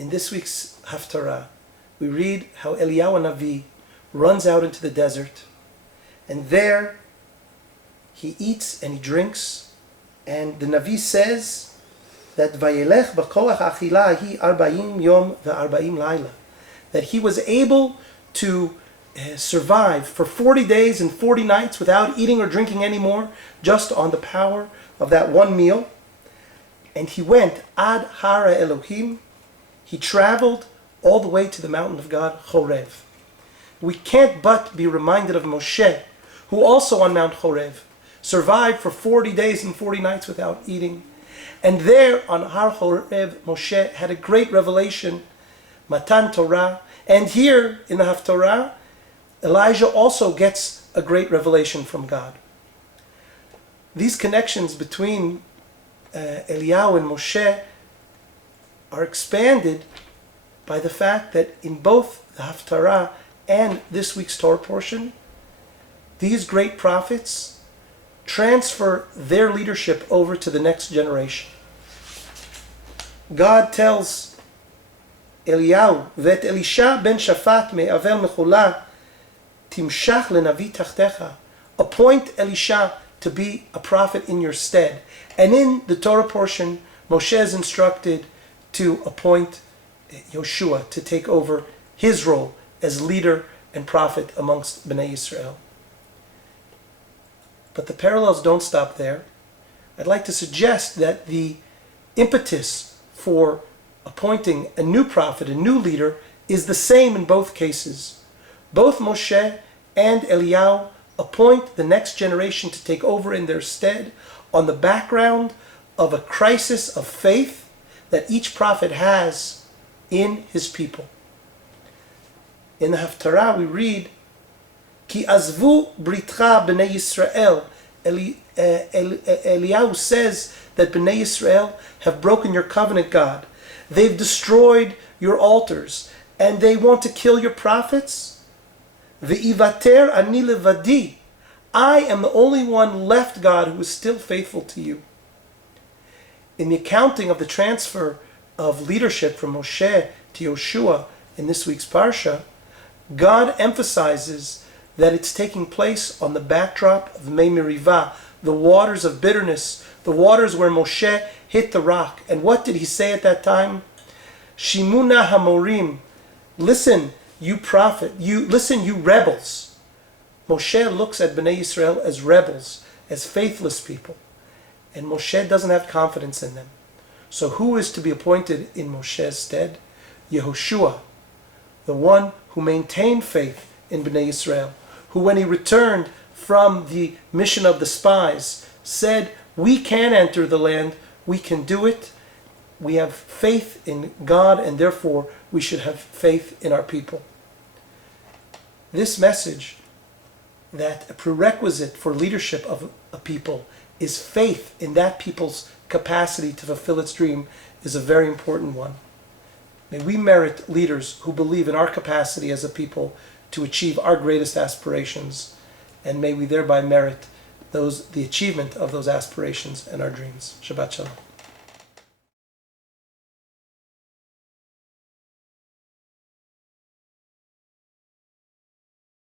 In this week's Haftarah, we read how Eliyahu Navi runs out into the desert, and there he eats and he drinks, and the Navi says that Vayelech b'koach achila hi 40 yom ve'arba'im laila, that he was able to survive for 40 days and 40 nights without eating or drinking anymore, just on the power of that one meal. And he went ad hara Elohim, he traveled all the way to the mountain of God, Chorev. We can't but be reminded of Moshe, who also on Mount Chorev survived for 40 days and 40 nights without eating. And there on Har Chorev, Moshe had a great revelation, Matan Torah. And here in the Haftarah, Elijah also gets a great revelation from God. These connections between Eliyahu and Moshe are expanded by the fact that in both the Haftarah and this week's Torah portion, these great prophets transfer their leadership over to the next generation. God tells Eliyahu, "Vet Elisha ben Shafat me'avel mechula timshach lenavi tachtecha." Appoint Elisha to be a prophet in your stead. And in the Torah portion, Moshe is instructed to appoint Yoshua to take over his role as leader and prophet amongst Bnei Yisrael. But the parallels don't stop there. I'd like to suggest that the impetus for appointing a new prophet, a new leader, is the same in both cases. Both Moshe and Eliyahu appoint the next generation to take over in their stead on the background of a crisis of faith that each prophet has in his people. In the Haftarah we read, Ki azvu britcha b'nei Yisrael. Eliyahu says that Bnei Yisrael have broken your covenant, God. They've destroyed your altars, and they want to kill your prophets. Ve'ivater ani levadi. I am the only one left, God, who is still faithful to you. In the accounting of the transfer of leadership from Moshe to Yoshua in this week's Parsha, God emphasizes that it's taking place on the backdrop of Mei Merivah, the waters of bitterness, the waters where Moshe hit the rock. And what did he say at that time? Shimuna Hamorim, listen, you prophet, listen, you rebels. Moshe looks at Bnei Yisrael as rebels, as faithless people. And Moshe doesn't have confidence in them. So who is to be appointed in Moshe's stead? Yehoshua, the one who maintained faith in Bnei Yisrael, who when he returned from the mission of the spies said, we can enter the land, we can do it, we have faith in God, and therefore we should have faith in our people. This message, that a prerequisite for leadership of a people is faith in that people's capacity to fulfill its dream, is a very important one. May we merit leaders who believe in our capacity as a people to achieve our greatest aspirations, and may we thereby merit the achievement of those aspirations and our dreams. Shabbat Shalom.